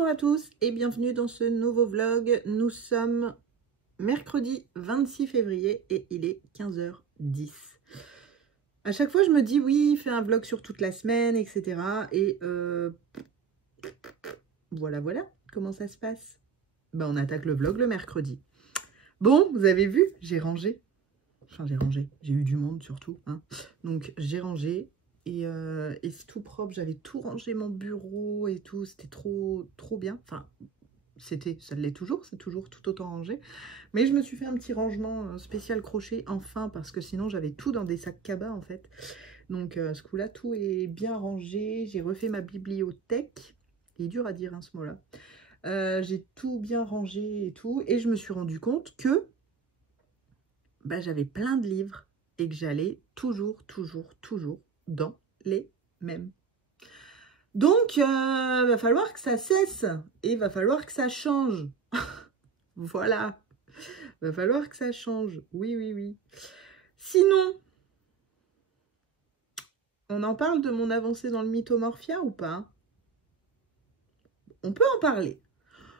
Bonjour à tous et bienvenue dans ce nouveau vlog. Nous sommes mercredi 26 février et il est 15h10. À chaque fois je me dis oui, fais un vlog sur toute la semaine, etc. Et voilà comment ça se passe. Ben, on attaque le vlog le mercredi. Bon, vous avez vu, j'ai rangé. Enfin j'ai eu du monde surtout. Hein. Donc j'ai rangé. Et c'est tout propre, j'avais tout rangé, mon bureau et tout, c'était trop bien. Enfin, ça l'est toujours, c'est toujours tout autant rangé. Mais je me suis fait un petit rangement spécial crochet, enfin, parce que sinon j'avais tout dans des sacs cabas en fait. Donc ce coup-là, tout est bien rangé. J'ai refait ma bibliothèque. Il est dur à dire hein, ce mot-là. J'ai tout bien rangé et tout. Et je me suis rendu compte que bah, j'avais plein de livres et que j'allais toujours dans les mêmes. Donc, va falloir que ça cesse et va falloir que ça change. Voilà, va falloir que ça change. Oui. Sinon, on en parle de mon avancée dans le mythomorphia ou pas? On peut en parler.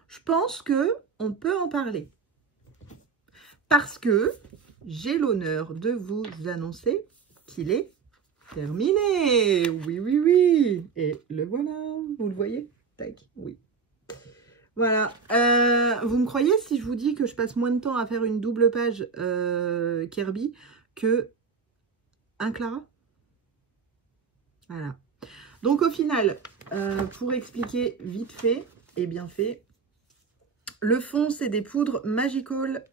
Je pense que on peut en parler. Parce que j'ai l'honneur de vous annoncer qu'il est terminé. Oui. Et le voilà, vous le voyez? Tac, oui. Voilà. Vous me croyez si je vous dis que je passe moins de temps à faire une double page Kirby que un Clara? Voilà. Donc au final, pour expliquer vite fait et bien fait, le fond c'est des poudres Magical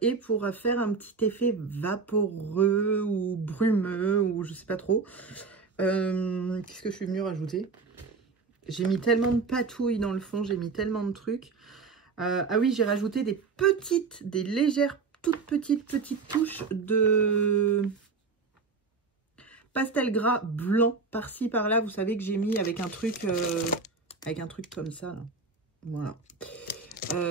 et pour faire un petit effet vaporeux ou brumeux ou je sais pas trop. Qu'est-ce que je suis venue rajouter? J'ai mis tellement de patouilles dans le fond, j'ai mis tellement de trucs. Ah oui, j'ai rajouté des légères, toutes petites touches de pastel gras blanc par-ci, par-là. Vous savez que j'ai mis avec un truc comme ça. Là. Voilà.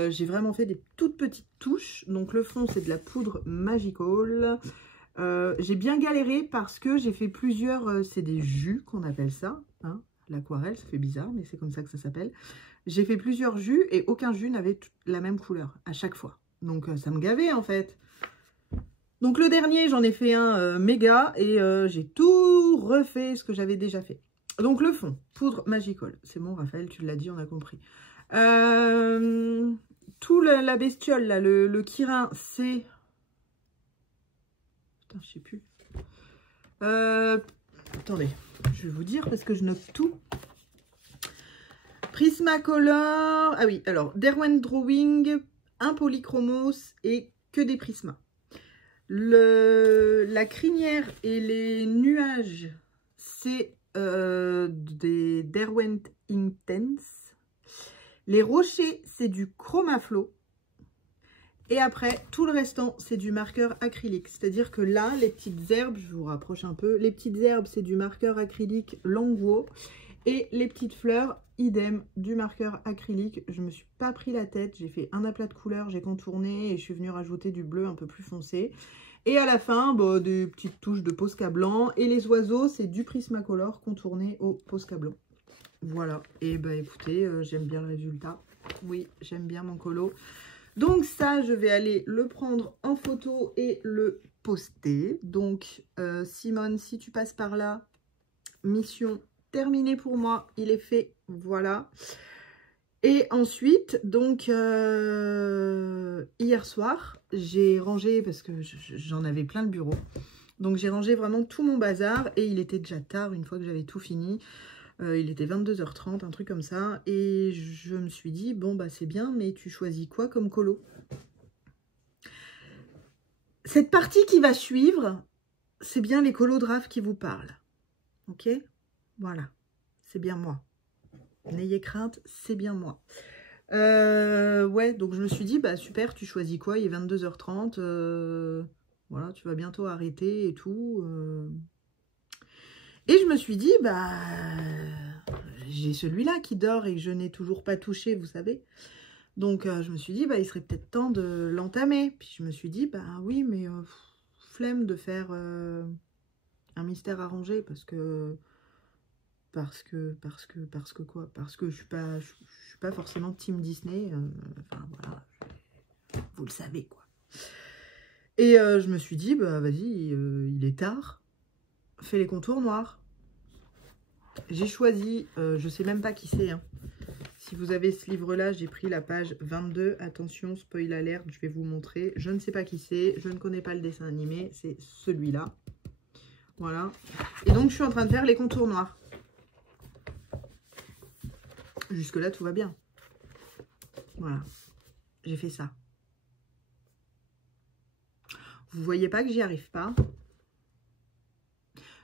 J'ai vraiment fait des toutes petites touches. Donc le fond, c'est de la poudre Magical. J'ai bien galéré parce que j'ai fait plusieurs... c'est des jus qu'on appelle ça. Hein. L'aquarelle, ça fait bizarre, mais c'est comme ça que ça s'appelle. J'ai fait plusieurs jus et aucun jus n'avait la même couleur à chaque fois. Donc ça me gavait en fait. Donc le dernier, j'en ai fait un méga et j'ai tout refait ce que j'avais déjà fait. Donc le fond, poudre Magical. C'est bon Raphaël, tu l'as dit, on a compris. Tout la bestiole, là, le Kirin, c'est... Putain, je sais plus. Attendez, je vais vous dire parce que je note tout. Prismacolor, ah oui, alors Derwent Drawing, un polychromos et que des prismas. La crinière et les nuages, c'est des Derwent Intense. Les rochers, c'est du Chromaflow. Et après, tout le restant, c'est du marqueur acrylique. C'est-à-dire que là, les petites herbes, je vous rapproche un peu, les petites herbes, c'est du marqueur acrylique Longwo. Et les petites fleurs, idem, du marqueur acrylique. Je me suis pas pris la tête, j'ai fait un aplat de couleurs, j'ai contourné et je suis venue rajouter du bleu un peu plus foncé. Et à la fin, bah, des petites touches de Posca blanc. Et les oiseaux, c'est du Prismacolor contourné au Posca blanc. Voilà, et bah écoutez, j'aime bien le résultat. Oui, j'aime bien mon colo. Donc ça, je vais aller le prendre en photo et le poster. Donc Simone, si tu passes par là, mission terminé pour moi, il est fait, voilà. Et ensuite, donc, hier soir, j'ai rangé, parce que j'en avais plein le bureau, donc j'ai rangé vraiment tout mon bazar, et il était déjà tard, une fois que j'avais tout fini, il était 22h30, un truc comme ça, et je me suis dit, bon, bah c'est bien, mais tu choisis quoi comme colo? Cette partie qui va suivre, c'est bien les colos draft qui vous parlent, ok? Voilà, c'est bien moi. N'ayez crainte, c'est bien moi. Ouais, donc je me suis dit, bah super, tu choisis quoi? Il est 22h30. Voilà, tu vas bientôt arrêter et tout. Et je me suis dit, bah j'ai celui-là qui dort et que je n'ai toujours pas touché, vous savez. Donc je me suis dit, bah il serait peut-être temps de l'entamer. Puis je me suis dit, bah oui, mais flemme de faire un mystère arrangé parce que Parce que quoi? Parce que je suis pas forcément team Disney. Enfin, voilà, vous le savez, quoi. Et je me suis dit, bah vas-y, il est tard. Fais les contours noirs. J'ai choisi, je sais même pas qui c'est, hein. Si vous avez ce livre-là, j'ai pris la page 22. Attention, spoil alert, je vais vous montrer. Je ne sais pas qui c'est, je ne connais pas le dessin animé, c'est celui-là. Voilà. Et donc, je suis en train de faire les contours noirs. Jusque-là, tout va bien. Voilà. J'ai fait ça. Vous voyez pas que j'y arrive pas?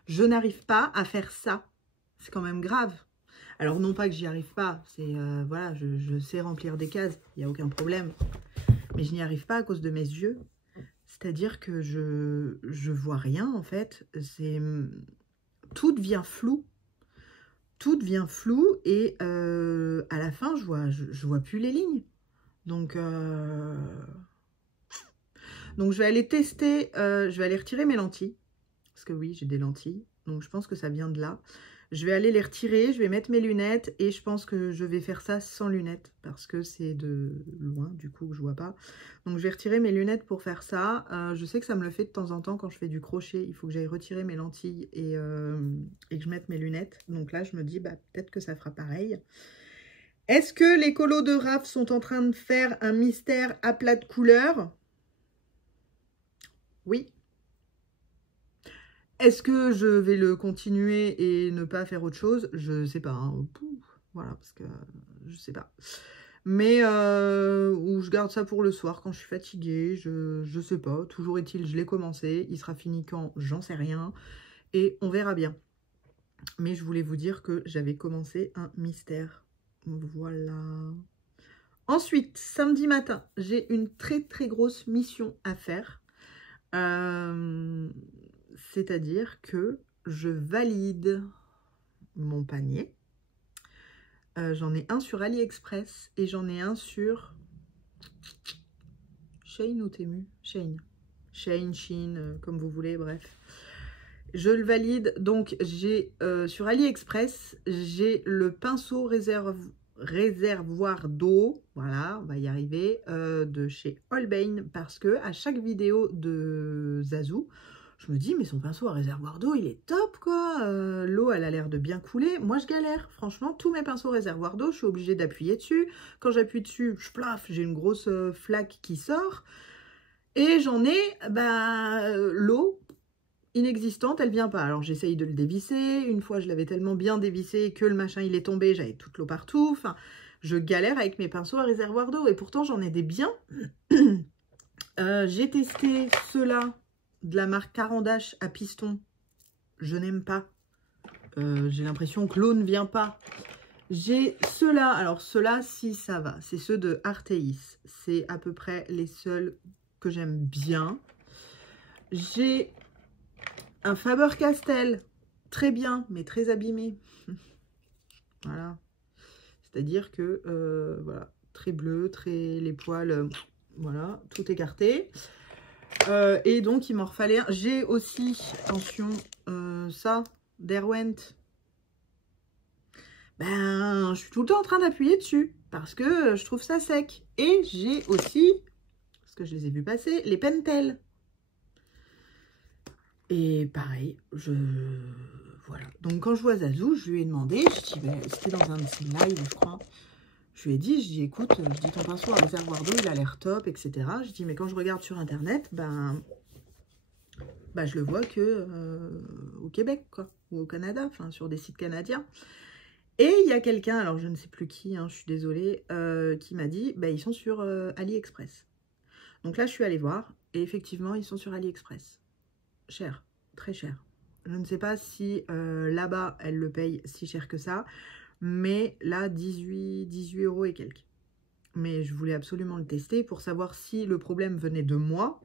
Je n'arrive pas à faire ça. C'est quand même grave. Alors, non pas que j'y arrive pas. C'est, voilà, je sais remplir des cases. Il n'y a aucun problème. Mais je n'y arrive pas à cause de mes yeux. C'est-à-dire que je vois rien, en fait. Tout devient flou. Tout devient flou. Et à la fin, je vois plus les lignes. Donc, je vais aller tester. Je vais aller retirer mes lentilles. Parce que oui, j'ai des lentilles. Donc, je pense que ça vient de là. Je vais aller les retirer, je vais mettre mes lunettes et je pense que je vais faire ça sans lunettes parce que c'est de loin, du coup, que je vois pas. Donc, je vais retirer mes lunettes pour faire ça. Je sais que ça me le fait de temps en temps quand je fais du crochet. Il faut que j'aille retirer mes lentilles et que je mette mes lunettes. Donc là, je me dis, bah, peut-être que ça fera pareil. Est-ce que les colos de Raph sont en train de faire un mystère à plat de couleurs? Oui. Est-ce que je vais le continuer et ne pas faire autre chose? Je sais pas. Hein. Voilà, parce que je sais pas. Mais ou je garde ça pour le soir quand je suis fatiguée. Je sais pas. Toujours est-il, je l'ai commencé. Il sera fini quand? J'en sais rien. Et on verra bien. Mais je voulais vous dire que j'avais commencé un mystère. Voilà. Ensuite, samedi matin, j'ai une très très grosse mission à faire. C'est-à-dire que je valide mon panier. J'en ai un sur AliExpress et j'en ai un sur Shein ou Temu? Shein. Shein, comme vous voulez, bref. Je le valide. Donc, j'ai sur AliExpress, j'ai le pinceau réservoir d'eau, voilà, on va y arriver, de chez Holbein, parce que à chaque vidéo de Zazou, je me dis, mais son pinceau à réservoir d'eau, il est top, quoi. L'eau, elle a l'air de bien couler. Moi, je galère. Franchement, tous mes pinceaux réservoir d'eau, je suis obligée d'appuyer dessus. Quand j'appuie dessus, je plaf, j'ai une grosse flaque qui sort. Et j'en ai, l'eau inexistante, elle vient pas. Alors, j'essaye de le dévisser. Une fois, je l'avais tellement bien dévissé que le machin, il est tombé. J'avais toute l'eau partout. Enfin, je galère avec mes pinceaux à réservoir d'eau. Et pourtant, j'en ai des biens. J'ai testé ceux-là de la marque Caran d'Ache à piston. Je n'aime pas. J'ai l'impression que l'eau ne vient pas. J'ai ceux-là. Alors, ceux-là, si ça va. C'est ceux de Arteis. C'est à peu près les seuls que j'aime bien. J'ai un Faber-Castell. Très bien, mais très abîmé. Voilà. C'est-à-dire que, voilà, très bleu, très les poils, voilà, tout écarté. Et donc, il m'en refallait un. J'ai aussi, attention, ça, Derwent. Ben, je suis tout le temps en train d'appuyer dessus parce que je trouve ça sec. Et j'ai aussi, parce que je les ai vus passer, les Pentel. Et pareil, voilà. Donc, quand je vois Zazou, je lui ai demandé, je dis, ben, c'était dans un de ses lives, je crois. Je lui ai dit, écoute, je dis, ton pinceau à réservoir d'eau, il a l'air top, etc. Je dis, mais quand je regarde sur Internet, je le vois que au Québec, quoi, ou au Canada, enfin, sur des sites canadiens. Et il y a quelqu'un, alors je ne sais plus qui, hein, je suis désolée, qui m'a dit, ils sont sur AliExpress. Donc là, je suis allée voir, et effectivement, ils sont sur AliExpress. Cher, très cher. Je ne sais pas si là-bas, elle le paye si cher que ça, mais là, 18 € et quelques. Mais je voulais absolument le tester pour savoir si le problème venait de moi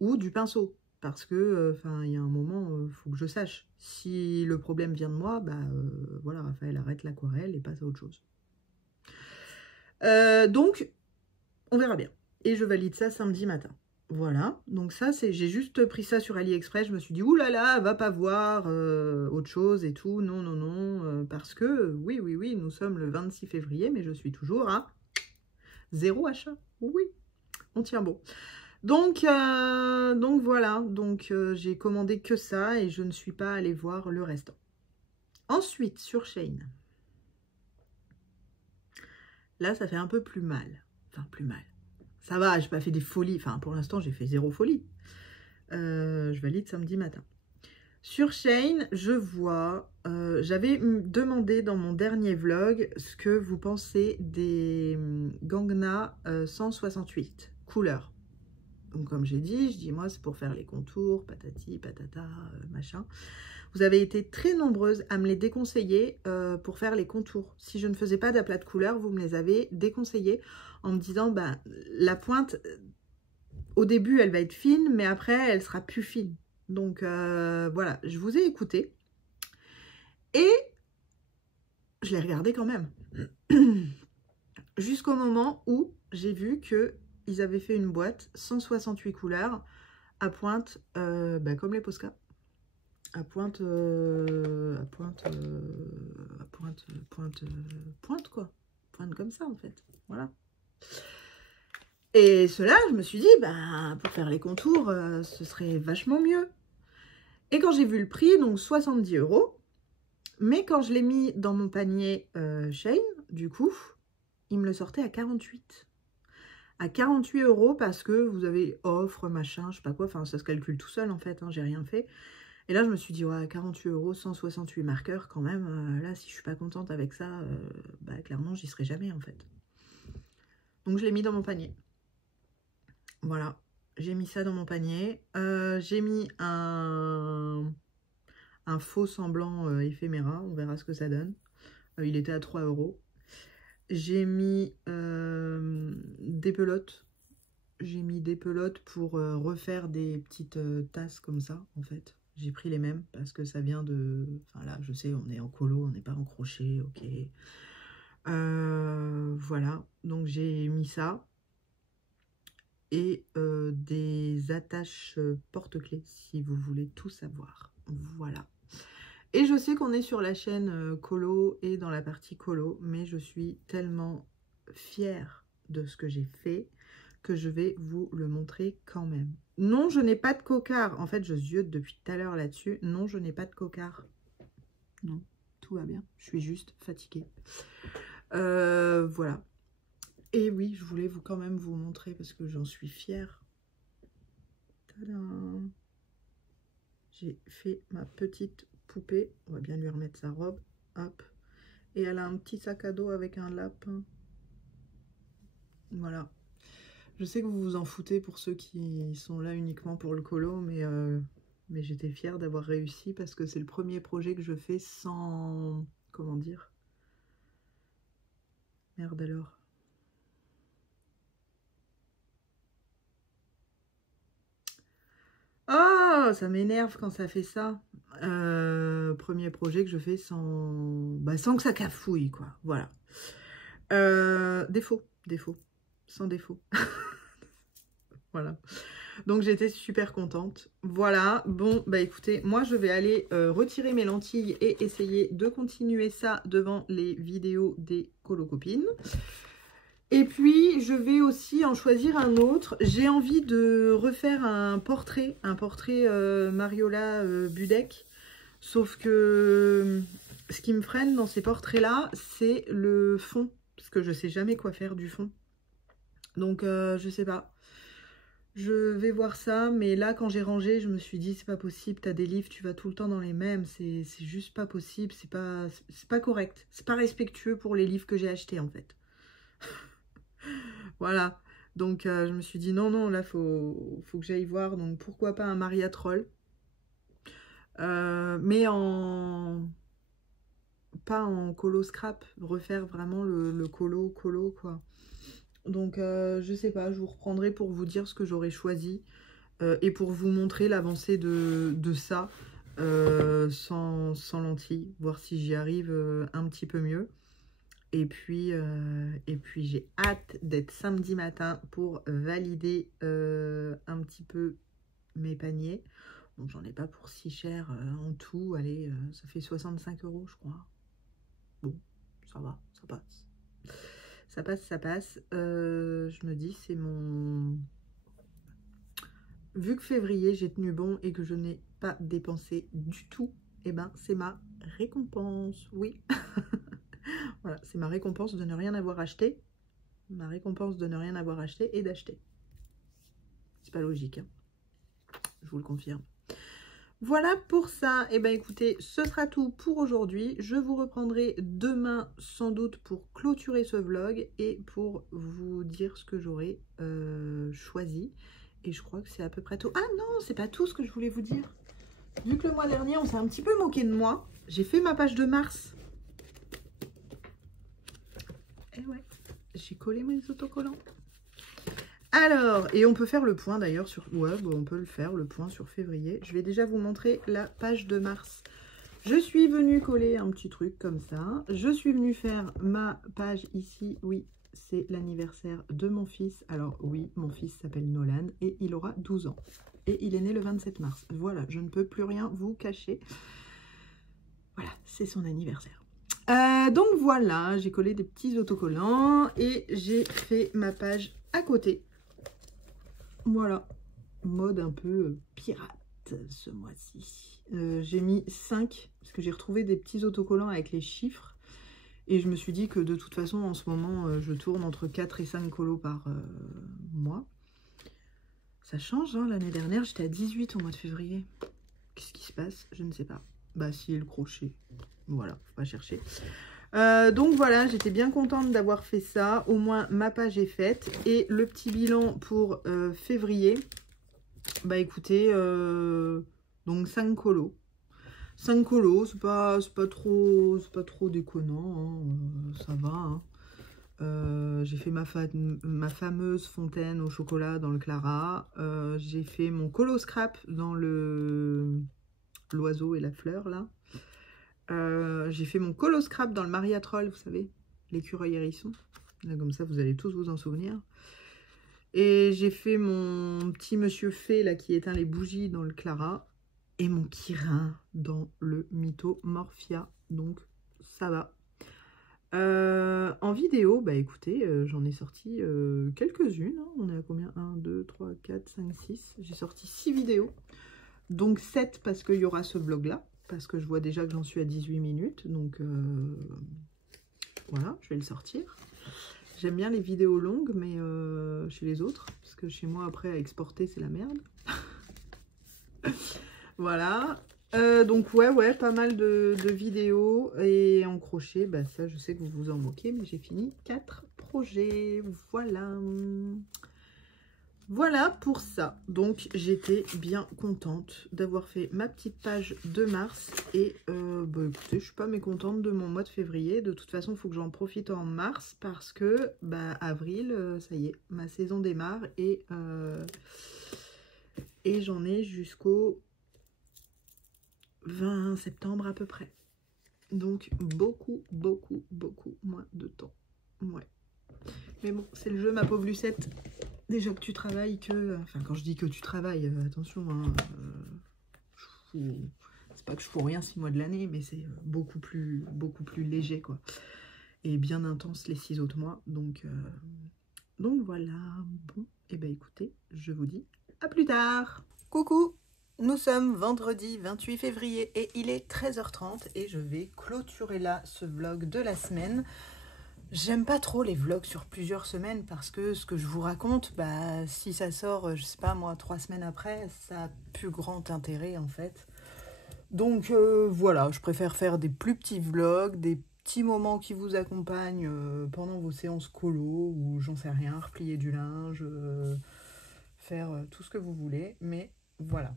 ou du pinceau. Parce que, il y a un moment, il faut que je sache. Si le problème vient de moi, voilà, Raphaël, arrête l'aquarelle et passe à autre chose. Donc, on verra bien. Et je valide ça samedi matin. Voilà, donc ça, j'ai juste pris ça sur AliExpress. Je me suis dit, oulala, va pas voir autre chose et tout. Non, non, non, parce que, oui, oui, oui, nous sommes le 26 février, mais je suis toujours à 0 achat. Oui, on tient bon. Donc voilà, donc j'ai commandé que ça et je ne suis pas allée voir le restant. Ensuite, sur Shein. Là, ça fait un peu plus mal. Enfin, plus mal. Ça va, j'ai pas fait des folies. Enfin, pour l'instant, j'ai fait 0 folie. Je valide samedi matin. Sur Shein, je vois... j'avais demandé dans mon dernier vlog ce que vous pensez des Gangna 168 couleurs. Donc, comme j'ai dit, je dis moi, c'est pour faire les contours, patati, patata, machin. Vous avez été très nombreuses à me les déconseiller pour faire les contours. Si je ne faisais pas d'aplat de couleurs, vous me les avez déconseillés en me disant, ben, la pointe, au début, elle va être fine, mais après, elle sera plus fine. Donc, voilà, je vous ai écouté. Et je l'ai regardé quand même. Jusqu'au moment où j'ai vu qu'ils avaient fait une boîte 168 couleurs à pointe, ben, comme les Posca. À pointe quoi. Pointe comme ça en fait. Voilà. Et cela, je me suis dit, bah, pour faire les contours, ce serait vachement mieux. Et quand j'ai vu le prix, donc 70 €, mais quand je l'ai mis dans mon panier Shein, du coup, il me le sortait à 48. À 48 € parce que vous avez offre, machin, je sais pas quoi, enfin ça se calcule tout seul en fait, hein, j'ai rien fait. Et là, je me suis dit, ouais, 48 €, 168 marqueurs, quand même. Là, si je suis pas contente avec ça, bah, clairement, j'y serai jamais, en fait. Donc, je l'ai mis dans mon panier. Voilà. J'ai mis ça dans mon panier. J'ai mis un faux semblant éphéméra. On verra ce que ça donne. Il était à 3 €. J'ai mis des pelotes. J'ai mis des pelotes pour refaire des petites tasses comme ça, en fait. J'ai pris les mêmes parce que ça vient de... Enfin là, je sais, on est en colo, on n'est pas en crochet, ok. Voilà, donc j'ai mis ça. Et des attaches porte-clés, si vous voulez tout savoir. Voilà. Et je sais qu'on est sur la chaîne colo et dans la partie colo, mais je suis tellement fière de ce que j'ai fait que je vais vous le montrer quand même. Non, je n'ai pas de cocard. En fait, je ziote depuis tout à l'heure là-dessus. Non, je n'ai pas de cocard. Non, tout va bien. Je suis juste fatiguée. Voilà. Et oui, je voulais quand même vous montrer parce que j'en suis fière. Tadam! J'ai fait ma petite poupée. On va bien lui remettre sa robe. Hop. Et elle a un petit sac à dos avec un lapin. Voilà. Je sais que vous vous en foutez pour ceux qui sont là uniquement pour le colo, mais j'étais fière d'avoir réussi parce que c'est le premier projet que je fais sans... Comment dire? Merde alors. Oh, ça m'énerve quand ça fait ça. Premier projet que je fais sans... Bah, sans que ça cafouille, quoi. Voilà. Défaut. Sans défaut. Voilà. Donc j'étais super contente. Voilà, bon, bah écoutez, moi je vais aller retirer mes lentilles et essayer de continuer ça devant les vidéos des colocopines. Et puis je vais aussi en choisir un autre. J'ai envie de refaire un portrait Mariola Budek. Sauf que ce qui me freine dans ces portraits-là, c'est le fond. Parce que je sais jamais quoi faire du fond. Donc je sais pas. Je vais voir ça, mais là, quand j'ai rangé, je me suis dit, c'est pas possible, t'as des livres, tu vas tout le temps dans les mêmes, c'est juste pas possible, c'est pas correct, c'est pas respectueux pour les livres que j'ai achetés, en fait. Voilà, donc je me suis dit, non, non, là, faut que j'aille voir, donc pourquoi pas un Maria Troll, mais pas en colo scrap, refaire vraiment le colo, quoi. Donc, je sais pas, je vous reprendrai pour vous dire ce que j'aurais choisi. Et pour vous montrer l'avancée de ça sans lentilles, voir si j'y arrive un petit peu mieux. Et puis j'ai hâte d'être samedi matin pour valider un petit peu mes paniers. Bon, j'en ai pas pour si cher en tout. Allez, ça fait 65 € je crois. Bon, ça va, ça passe. Ça passe, ça passe. Je me dis, c'est mon... Vu que février, j'ai tenu bon et que je n'ai pas dépensé du tout, et ben c'est ma récompense. Oui. Voilà, c'est ma récompense de ne rien avoir acheté. Ma récompense de ne rien avoir acheté et d'acheter. C'est pas logique, hein. Je vous le confirme. Voilà pour ça. Et ben écoutez, ce sera tout pour aujourd'hui. Je vous reprendrai demain sans doute pour clôturer ce vlog et pour vous dire ce que j'aurai choisi. Et je crois que c'est à peu près tout. Ah non, c'est pas tout ce que je voulais vous dire. Vu que le mois dernier, on s'est un petit peu moqué de moi, j'ai fait ma page de mars. Et ouais, j'ai collé mes autocollants. Alors, et on peut faire le point d'ailleurs sur... Ouais, bon, on peut le faire, le point sur février. Je vais déjà vous montrer la page de mars. Je suis venue coller un petit truc comme ça. Je suis venue faire ma page ici. Oui, c'est l'anniversaire de mon fils. Alors oui, mon fils s'appelle Nolan et il aura 12 ans. Et il est né le 27 mars. Voilà, je ne peux plus rien vous cacher. Voilà, c'est son anniversaire. Donc voilà, j'ai collé des petits autocollants et j'ai fait ma page à côté. Voilà, mode un peu pirate ce mois-ci. J'ai mis 5 parce que j'ai retrouvé des petits autocollants avec les chiffres. Et je me suis dit que de toute façon, en ce moment, je tourne entre 4 et 5 colos par mois. Ça change, hein. L'année dernière, j'étais à 18 au mois de février. Qu'est-ce qui se passe? Je ne sais pas. Bah si, le crochet. Voilà, faut pas chercher. Donc voilà, j'étais bien contente d'avoir fait ça. Au moins, ma page est faite. Et le petit bilan pour février. Bah écoutez, donc 5 colos. 5 colos, c'est pas trop déconnant, hein, ça va. Hein. J'ai fait ma fameuse fontaine au chocolat dans le Clara. J'ai fait mon colo scrap dans l'oiseau et la fleur, là. J'ai fait mon colo scrap dans le Maria Troll, vous savez, l'écureuil hérisson. Là, comme ça, vous allez tous vous en souvenir. Et j'ai fait mon petit monsieur fée, là, qui éteint les bougies dans le Clara. Et mon Kirin dans le Mythomorphia. Donc, ça va. En vidéo, bah écoutez, j'en ai sorti quelques-unes. Hein. On est à combien? 1, 2, 3, 4, 5, 6. J'ai sorti 6 vidéos. Donc 7 parce qu'il y aura ce vlog-là. Parce que je vois déjà que j'en suis à 18 minutes. Donc, voilà, je vais le sortir. J'aime bien les vidéos longues, mais chez les autres. Parce que chez moi, après, à exporter, c'est la merde. Voilà. Donc, ouais, pas mal de vidéos. Et en crochet, bah ça, je sais que vous vous en moquez, mais j'ai fini 4 projets. Voilà. Voilà pour ça. Donc, j'étais bien contente d'avoir fait ma petite page de mars. Et, bah, écoutez, je suis pas mécontente de mon mois de février. De toute façon, il faut que j'en profite en mars parce que, bah, avril, ça y est, ma saison démarre. Et j'en ai jusqu'au 20 septembre à peu près. Donc, beaucoup moins de temps. Ouais. Mais bon, c'est le jeu, ma pauvre Lucette. Déjà que tu travailles que... Enfin, quand je dis que tu travailles, attention, hein, c'est pas que je fous rien 6 mois de l'année, mais c'est beaucoup plus léger, quoi. Et bien intense les 6 autres mois. Donc voilà. Bon, et ben écoutez, je vous dis à plus tard. Coucou, nous sommes vendredi 28 février et il est 13h30 et je vais clôturer là ce vlog de la semaine. J'aime pas trop les vlogs sur plusieurs semaines parce que ce que je vous raconte, bah, si ça sort, je sais pas moi, 3 semaines après, ça a plus grand intérêt en fait. Donc voilà, je préfère faire des plus petits vlogs, des petits moments qui vous accompagnent pendant vos séances colo ou j'en sais rien, replier du linge, faire tout ce que vous voulez, mais voilà.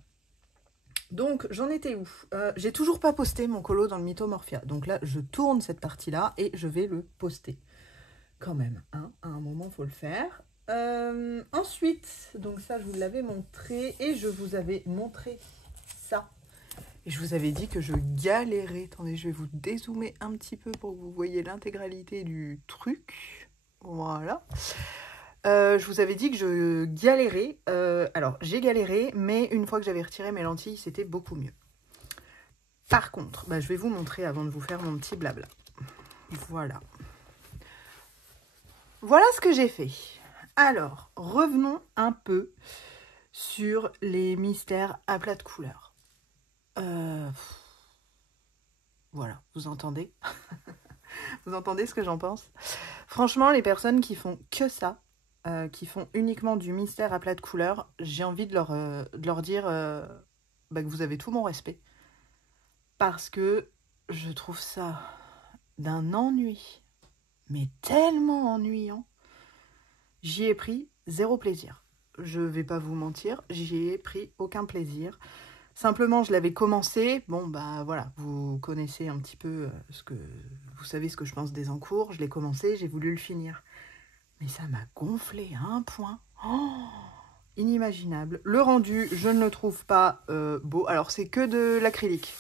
Donc, j'en étais où? J'ai toujours pas posté mon colo dans le Mythomorphia. Donc là, je tourne cette partie-là et je vais le poster. Quand même, hein, à un moment, il faut le faire. Ensuite, donc ça, je vous l'avais montré. Et je vous avais montré ça. Et je vous avais dit que je galérais. Attendez, je vais vous dézoomer un petit peu pour que vous voyez l'intégralité du truc. Voilà. Je vous avais dit que je galérais. Alors, j'ai galéré, mais une fois que j'avais retiré mes lentilles, c'était beaucoup mieux. Par contre, je vais vous montrer avant de vous faire mon petit blabla. Voilà. Voilà ce que j'ai fait. Alors, revenons un peu sur les mystères à plat de couleurs. Voilà, vous entendez? Vous entendez ce que j'en pense? Franchement, les personnes qui font que ça, qui font uniquement du mystère à plat de couleurs, j'ai envie de leur dire que vous avez tout mon respect. Parce que je trouve ça d'un ennui, mais tellement ennuyant. J'y ai pris 0 plaisir. Je vais pas vous mentir, j'y ai pris aucun plaisir. Simplement, je l'avais commencé. Bon, voilà, vous connaissez un petit peu vous savez ce que je pense des encours. Je l'ai commencé, j'ai voulu le finir. Mais ça m'a gonflé à un point. Oh, inimaginable. Le rendu, je ne le trouve pas beau. Alors, c'est que de l'acrylique.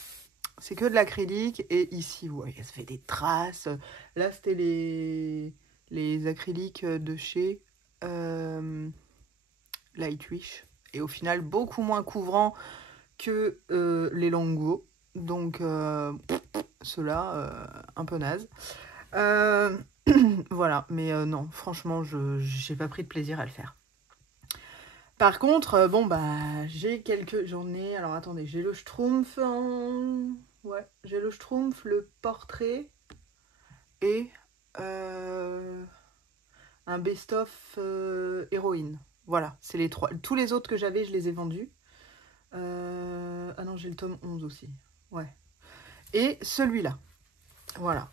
C'est que de l'acrylique. Et ici, vous voyez, ça fait des traces. Là, c'était les acryliques de chez Lightwish. Et au final, beaucoup moins couvrant que les Longo. Donc, ceux-là, un peu naze. Voilà, mais non, franchement, j'ai pas pris de plaisir à le faire. Par contre, j'ai quelques journées. Alors, attendez, j'ai le Schtroumpf. Ouais, j'ai le Schtroumpf, le portrait et un best-of héroïne. Voilà, c'est les 3. Tous les autres que j'avais, je les ai vendus. Ah non, j'ai le tome 11 aussi. Ouais. Et celui-là. Voilà.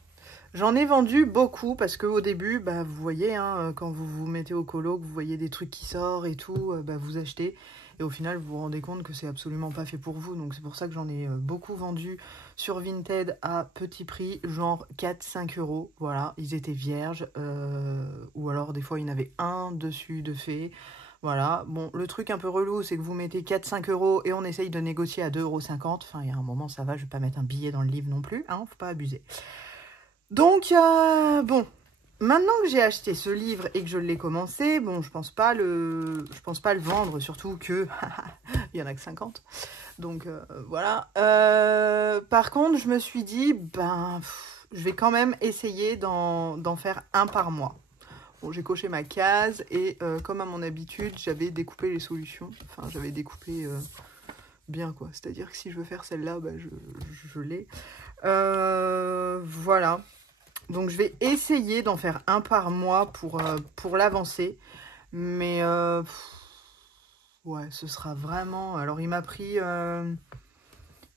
J'en ai vendu beaucoup parce qu'au début, vous voyez, hein, quand vous vous mettez au colo, que vous voyez des trucs qui sortent et tout, vous achetez. Et au final, vous vous rendez compte que c'est absolument pas fait pour vous. Donc c'est pour ça que j'en ai beaucoup vendu sur Vinted à petit prix, genre 4-5 euros. Voilà, ils étaient vierges. Ou alors des fois, il y en avait un dessus de fait. Voilà, bon, le truc un peu relou, c'est que vous mettez 4-5 euros et on essaye de négocier à 2,50 €. Enfin, il y a un moment, ça va, je vais pas mettre un billet dans le livre non plus, hein, faut pas abuser. Donc, bon, maintenant que j'ai acheté ce livre et que je l'ai commencé, bon, je pense pas le vendre, surtout que il y en a que 50. Donc, voilà. Par contre, je me suis dit, je vais quand même essayer d'en faire un par mois. Bon, j'ai coché ma case et comme à mon habitude, j'avais découpé les solutions. Enfin, j'avais découpé bien, quoi. C'est-à-dire que si je veux faire celle-là, je l'ai. Voilà. Donc, je vais essayer d'en faire un par mois pour l'avancer. Mais, ouais, ce sera vraiment... Alors, il m'a pris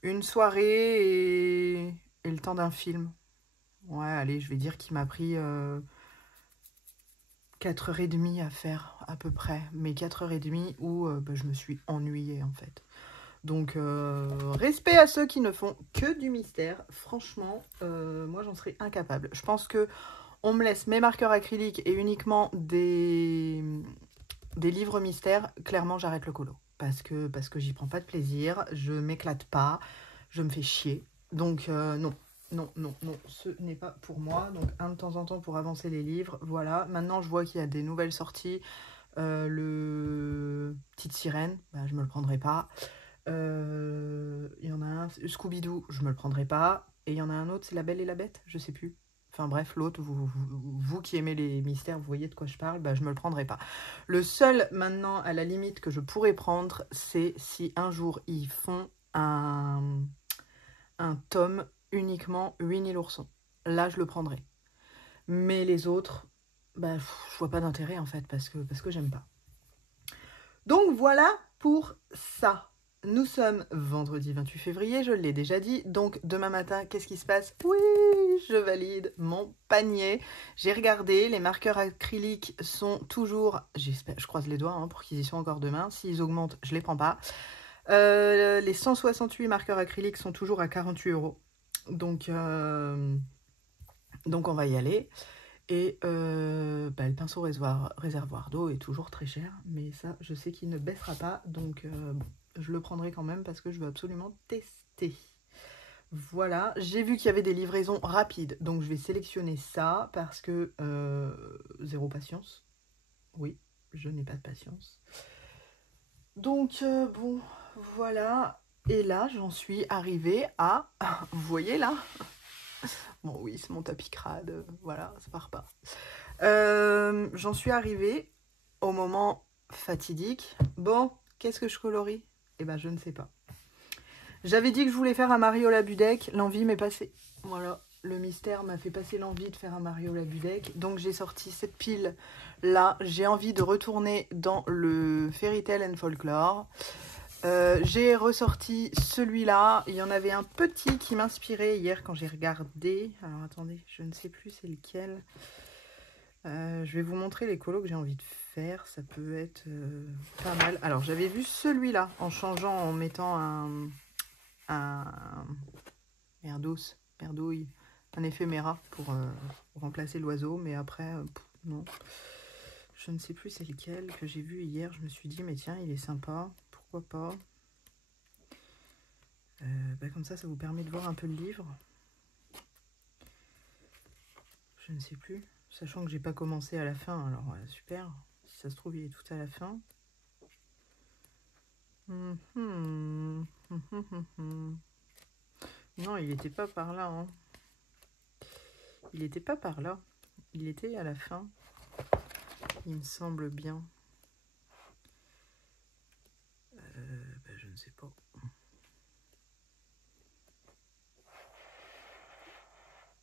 une soirée et le temps d'un film. Ouais, allez, je vais dire qu'il m'a pris 4h30 à faire, à peu près. Mais 4h30 où je me suis ennuyée, en fait. Donc, respect à ceux qui ne font que du mystère. Franchement, moi, j'en serais incapable. Je pense que on me laisse mes marqueurs acryliques et uniquement des livres mystères. Clairement, j'arrête le colo. Parce que j'y prends pas de plaisir. Je m'éclate pas. Je me fais chier. Donc, non. Non, non, non, ce n'est pas pour moi. Donc, un de temps en temps pour avancer les livres. Voilà. Maintenant, je vois qu'il y a des nouvelles sorties. Le Petite Sirène, je me le prendrai pas. Il y en a un, Scooby-Doo, je me le prendrai pas. Et il y en a un autre, c'est La Belle et la Bête, je sais plus. Enfin bref, l'autre, vous qui aimez les mystères, vous voyez de quoi je parle, je me le prendrai pas. Le seul, maintenant, à la limite, que je pourrais prendre, c'est si un jour, ils font un tome uniquement Winnie l'ourson. Là, je le prendrai. Mais les autres, je vois pas d'intérêt, en fait, parce que j'aime pas. Donc, voilà pour ça. Nous sommes vendredi 28 février, je l'ai déjà dit. Donc, demain matin, qu'est-ce qui se passe? Oui, je valide mon panier. J'ai regardé, les marqueurs acryliques sont toujours... J'espère, je croise les doigts pour qu'ils y soient encore demain. S'ils augmentent, je les prends pas. Les 168 marqueurs acryliques sont toujours à 48 €. Donc, on va y aller. Et le pinceau réservoir d'eau est toujours très cher. Mais ça, je sais qu'il ne baissera pas. Donc, je le prendrai quand même parce que je veux absolument tester. tester. Voilà, j'ai vu qu'il y avait des livraisons rapides, donc je vais sélectionner ça parce que zéro patience. Oui, je n'ai pas de patience. Donc bon, voilà. Et là, j'en suis arrivée à... Vous voyez là? Bon oui, c'est mon tapis crade, voilà, ça part pas. J'en suis arrivée au moment fatidique. Bon, qu'est-ce que je colorie? Eh ben, je ne sais pas. J'avais dit que je voulais faire un Mario Labudek, l'envie m'est passée. Voilà, le mystère m'a fait passer l'envie de faire un Mario Labudek. Donc j'ai sorti cette pile là. J'ai envie de retourner dans le Fairy Tail and Folklore. J'ai ressorti celui-là. Il y en avait un petit qui m'inspirait hier quand j'ai regardé. Alors attendez, je ne sais plus c'est lequel. Je vais vous montrer les colos que j'ai envie de faire. Ça peut être pas mal. Alors j'avais vu celui-là en changeant, en mettant un merdouille, un éphéméra pour remplacer l'oiseau, mais après, non. Je ne sais plus c'est lequel que j'ai vu hier. Je me suis dit, mais tiens, il est sympa, pourquoi pas. Comme ça vous permet de voir un peu le livre. Je ne sais plus, sachant que j'ai pas commencé à la fin, alors super. Si ça se trouve, il est tout à la fin. Non, il n'était pas par là. Hein. Il n'était pas par là. Il était à la fin. Il me semble bien. Je ne sais pas.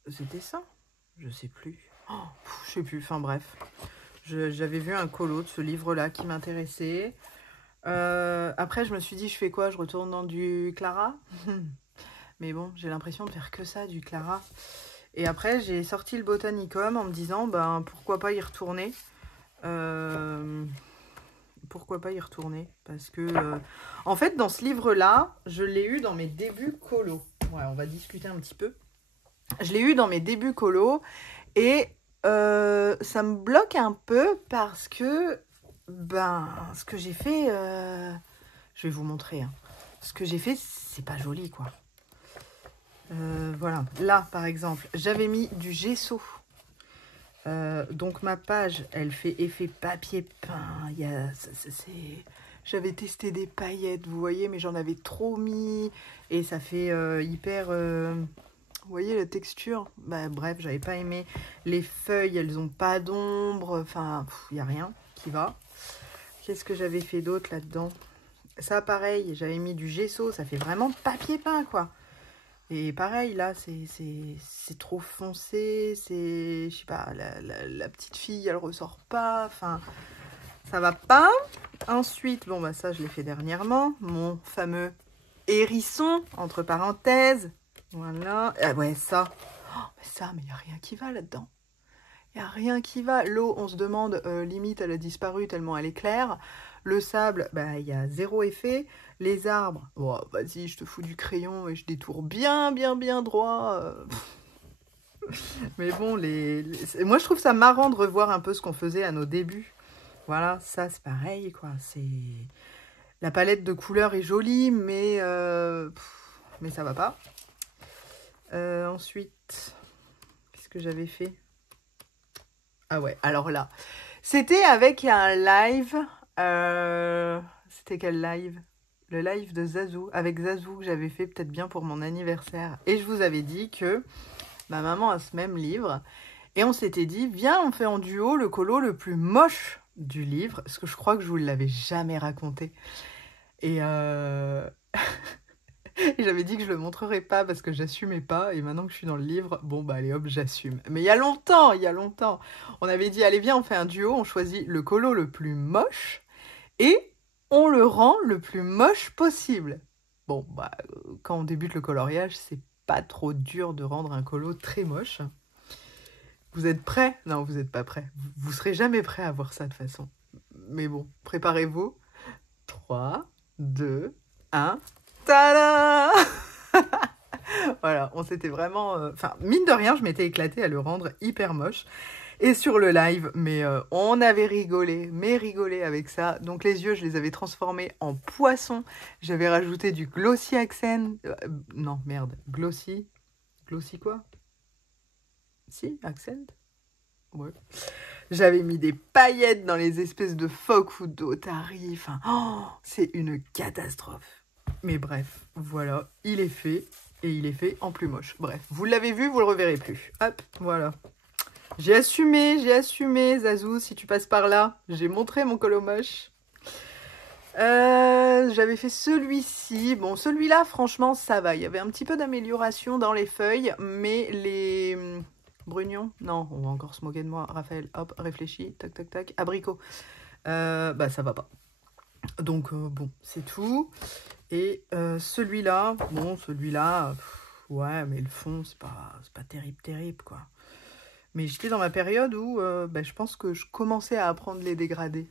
C'était ça? Je sais plus. Oh, je sais plus. Enfin bref. J'avais vu un colo de ce livre-là qui m'intéressait. Après, je me suis dit, je fais quoi? Je retourne dans du Clara? Mais bon, j'ai l'impression de faire que ça, du Clara. Et après, j'ai sorti le Botanicum en me disant, ben, pourquoi pas y retourner? Pourquoi pas y retourner? Parce que, en fait, dans ce livre-là, je l'ai eu dans mes débuts colo. Ouais, on va discuter un petit peu. Je l'ai eu dans mes débuts colo. Et ça me bloque un peu parce que, ben, ce que j'ai fait... je vais vous montrer. Hein. Ce que j'ai fait, c'est pas joli, quoi. Voilà, là par exemple, j'avais mis du gesso. Donc ma page, elle fait effet papier peint. J'avais testé des paillettes, vous voyez, mais j'en avais trop mis. Et ça fait hyper... vous voyez la texture? Bah, bref, j'avais pas aimé. Les feuilles, elles ont pas d'ombre. Enfin, il n'y a rien qui va. Qu'est-ce que j'avais fait d'autre là-dedans? Ça, pareil, j'avais mis du gesso. Ça fait vraiment papier peint, quoi. Et pareil, là, c'est trop foncé, je sais pas, la petite fille, elle ressort pas, enfin, ça va pas. Ensuite, bon, bah ça, je l'ai fait dernièrement, mon fameux hérisson, entre parenthèses, voilà. Ah ouais, ça, mais il n'y a rien qui va là-dedans. Il n'y a rien qui va. L'eau, on se demande, limite, elle a disparu tellement elle est claire. Le sable, bah, il y a zéro effet. Les arbres, oh, vas-y, je te fous du crayon et je détourne bien droit. Mais bon, moi, je trouve ça marrant de revoir un peu ce qu'on faisait à nos débuts. Voilà, ça, c'est pareil, quoi. La palette de couleurs est jolie, mais ça va pas. Ensuite, qu'est-ce que j'avais fait? Ah ouais, alors là, c'était avec un live. C'était quel live? Le live de Zazou, avec Zazou, que j'avais fait peut-être bien pour mon anniversaire. Et je vous avais dit que ma maman a ce même livre. Et on s'était dit, viens, on fait en duo le colo le plus moche du livre. Parce que je crois que je vous l'avais jamais raconté. Et, et j'avais dit que je le montrerais pas parce que j'assumais pas. Et maintenant que je suis dans le livre, bon bah allez hop, j'assume. Mais il y a longtemps, on avait dit, allez viens, on fait un duo, on choisit le colo le plus moche. Et on le rend le plus moche possible. Bon, bah, quand on débute le coloriage, c'est pas trop dur de rendre un colo très moche. Vous êtes prêts? Non, vous n'êtes pas prêts. Vous serez jamais prêts à voir ça de toute façon. Mais bon, préparez-vous. 3, 2, 1. Tada! Voilà, on s'était vraiment... Enfin, mine de rien, je m'étais éclatée à le rendre hyper moche. et sur le live. Mais on avait rigolé avec ça. Donc les yeux, je les avais transformés en poisson. J'avais rajouté du glossy accent. Non, merde. Glossy. Glossy quoi? Si, accent. Ouais. J'avais mis des paillettes dans les espèces de phoques ou d'otaries. Enfin, oh, c'est une catastrophe. Mais bref, voilà, il est fait. Et il est fait en plus moche. Bref, vous l'avez vu, vous le reverrez plus. Hop, voilà. J'ai assumé, Zazou, si tu passes par là. J'ai montré mon colo moche. J'avais fait celui-ci. Bon, celui-là, franchement, ça va. Il y avait un petit peu d'amélioration dans les feuilles, mais les... Brugnons? Non, on va encore se moquer de moi. Raphaël, hop, réfléchis. Tac, tac, tac. Abricot. Bah, ça va pas. Donc, bon, c'est tout. Et celui-là, bon, celui-là, ouais, mais le fond, c'est pas terrible, quoi. Mais j'étais dans ma période où bah, je pense que je commençais à apprendre les dégradés.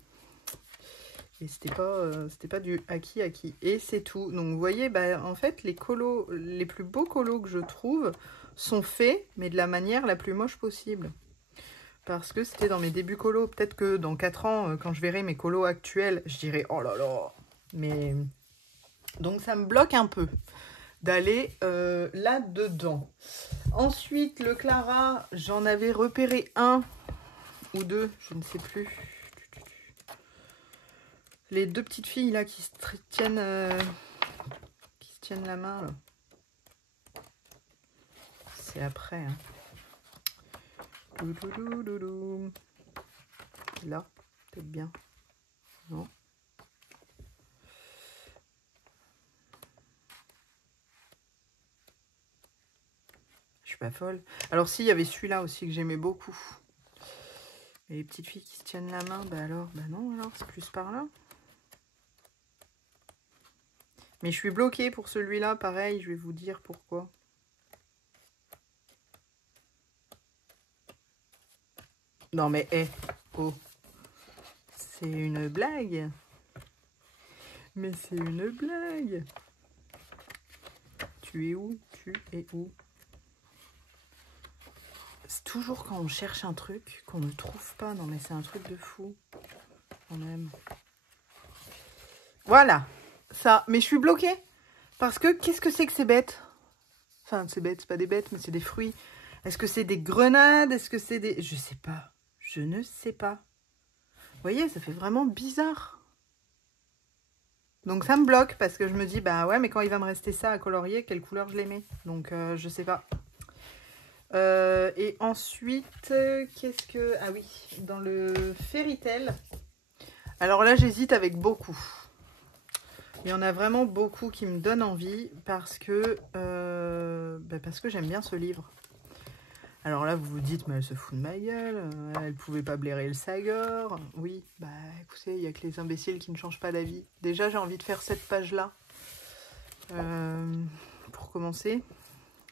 Et c'était pas du acquis. Et c'est tout. Donc, vous voyez, bah, en fait, les plus beaux colos que je trouve sont faits, mais de la manière la plus moche possible. Parce que c'était dans mes débuts colos. Peut-être que dans 4 ans, quand je verrai mes colos actuels, je dirai, oh là là. Mais... Donc, ça me bloque un peu d'aller là-dedans. Ensuite, le Clara, j'en avais repéré un ou deux, je ne sais plus. Les deux petites filles là qui se tiennent la main. C'est après. Hein. Là, peut-être bien. Non. Je suis pas folle. Alors si, il y avait celui-là aussi que j'aimais beaucoup. Et les petites filles qui se tiennent la main, bah alors, bah non, alors c'est plus par là. Mais je suis bloquée pour celui-là, pareil, je vais vous dire pourquoi. Non mais, oh, c'est une blague. Mais c'est une blague. Tu es où? Tu es où? C'est toujours quand on cherche un truc qu'on ne trouve pas. Non mais c'est un truc de fou. Quand même. Voilà. Ça. Mais je suis bloquée. Parce que qu'est-ce que c'est que ces bêtes? Enfin, c'est bêtes, c'est pas des bêtes, mais c'est des fruits. Est-ce que c'est des grenades? Est-ce que c'est des... Je sais pas. Je ne sais pas. Vous voyez, ça fait vraiment bizarre. Donc ça me bloque parce que je me dis, bah ouais, mais quand il va me rester ça à colorier, quelle couleur je les mets? Donc je sais pas. Et ensuite, qu'est-ce que... Ah oui, dans le Fairy Tail. Alors là, j'hésite avec beaucoup. Il y en a vraiment beaucoup qui me donnent envie parce que j'aime bien ce livre. Alors là, vous vous dites, mais elle se fout de ma gueule, elle pouvait pas blairer le Sagor. Oui, bah écoutez, il n'y a que les imbéciles qui ne changent pas d'avis. Déjà, j'ai envie de faire cette page-là pour commencer.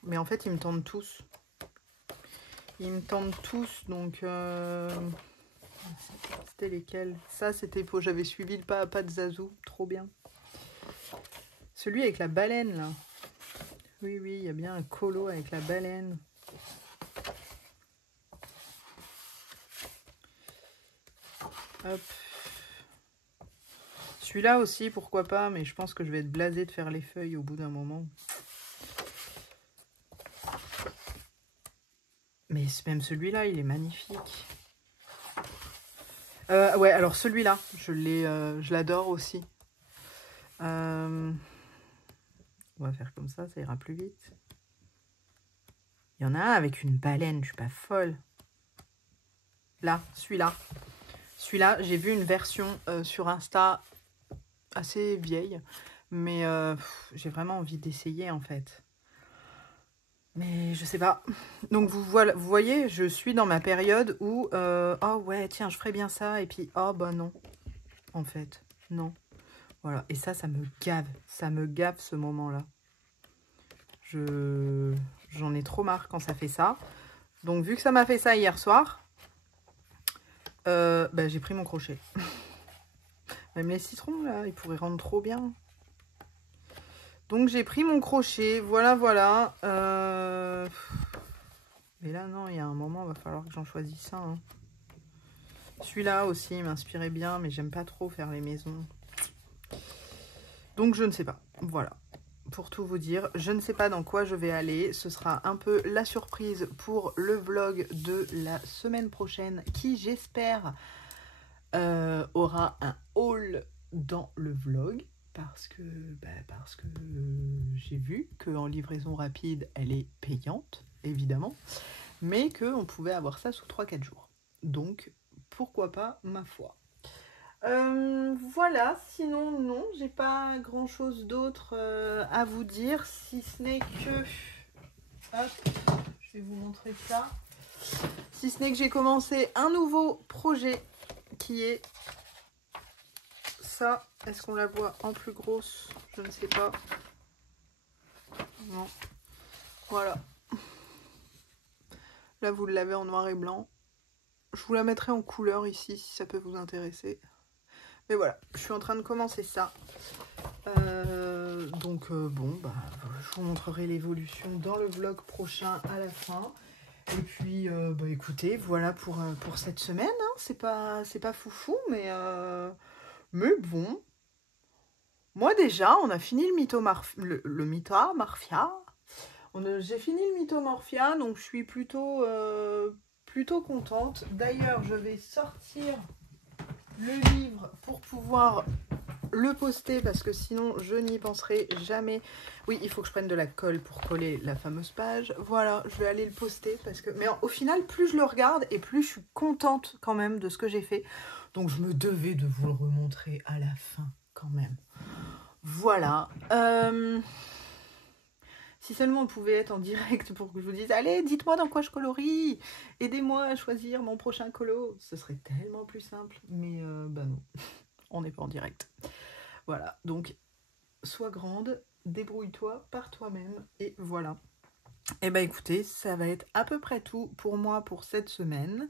Mais en fait, ils me tentent tous. Ils me tentent tous, donc... C'était lesquels? Ça, c'était pour... J'avais suivi le pas à pas de Zazou, trop bien. Celui avec la baleine, là. Oui, il y a bien un colo avec la baleine. Hop. Celui-là aussi, pourquoi pas, mais je pense que je vais être blasée de faire les feuilles au bout d'un moment. Mais même celui-là, il est magnifique. Ouais, alors celui-là, je l'adore aussi. On va faire comme ça ira plus vite. Il y en a un avec une baleine, je suis pas folle. Là, celui-là. Celui-là, j'ai vu une version sur Insta assez vieille. Mais j'ai vraiment envie d'essayer en fait. Mais je sais pas. Donc vous voyez, je suis dans ma période où... oh ouais, tiens, je ferais bien ça. Et puis, oh bah non. En fait, non. Voilà. Et ça me gave. Ça me gave ce moment-là. J'en ai trop marre quand ça fait ça. Donc vu que ça m'a fait ça hier soir, j'ai pris mon crochet. Même les citrons là, ils pourraient rendre trop bien. Donc j'ai pris mon crochet, voilà. Mais Et là, non, il y a un moment, il va falloir que j'en choisisse un. Hein. Celui-là aussi m'inspirait bien, mais j'aime pas trop faire les maisons. Donc, je ne sais pas. Voilà. Pour tout vous dire, je ne sais pas dans quoi je vais aller. Ce sera un peu la surprise pour le vlog de la semaine prochaine qui, j'espère, aura un haul dans le vlog. Parce que j'ai vu qu'en livraison rapide, elle est payante, évidemment. Mais qu'on pouvait avoir ça sous 3-4 jours. Donc, pourquoi pas, ma foi. Voilà, sinon non, j'ai pas grand chose d'autre à vous dire, si ce n'est que, hop, je vais vous montrer ça, si ce n'est que j'ai commencé un nouveau projet qui est ça. Est-ce qu'on la voit en plus grosse? Je ne sais pas. Non. Voilà. Là, vous l'avez en noir et blanc. Je vous la mettrai en couleur ici, si ça peut vous intéresser. Mais voilà, je suis en train de commencer ça. Bon, bah, je vous montrerai l'évolution dans le vlog prochain à la fin. Et puis, bah, écoutez, voilà pour cette semaine. Hein. C'est pas foufou, mais bon. Moi, déjà, on a fini le Mythomorphia. J'ai fini le Mythomorphia, donc je suis plutôt contente. D'ailleurs, je vais sortir le livre pour pouvoir le poster parce que sinon je n'y penserai jamais. Oui, il faut que je prenne de la colle pour coller la fameuse page. Voilà, je vais aller le poster parce que... Mais au final, plus je le regarde et plus je suis contente quand même de ce que j'ai fait. Donc je me devais de vous le remontrer à la fin quand même. Voilà. Si seulement on pouvait être en direct pour que je vous dise « Allez, dites-moi dans quoi je colorie. Aidez-moi à choisir mon prochain colo. » Ce serait tellement plus simple. Mais bah non, on n'est pas en direct. Voilà, donc sois grande, débrouille-toi par toi-même. Et voilà. Et bah écoutez, ça va être à peu près tout pour moi pour cette semaine.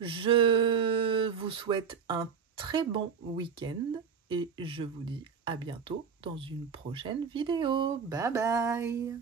Je vous souhaite un très bon week-end. Et je vous dis à bientôt dans une prochaine vidéo. Bye bye!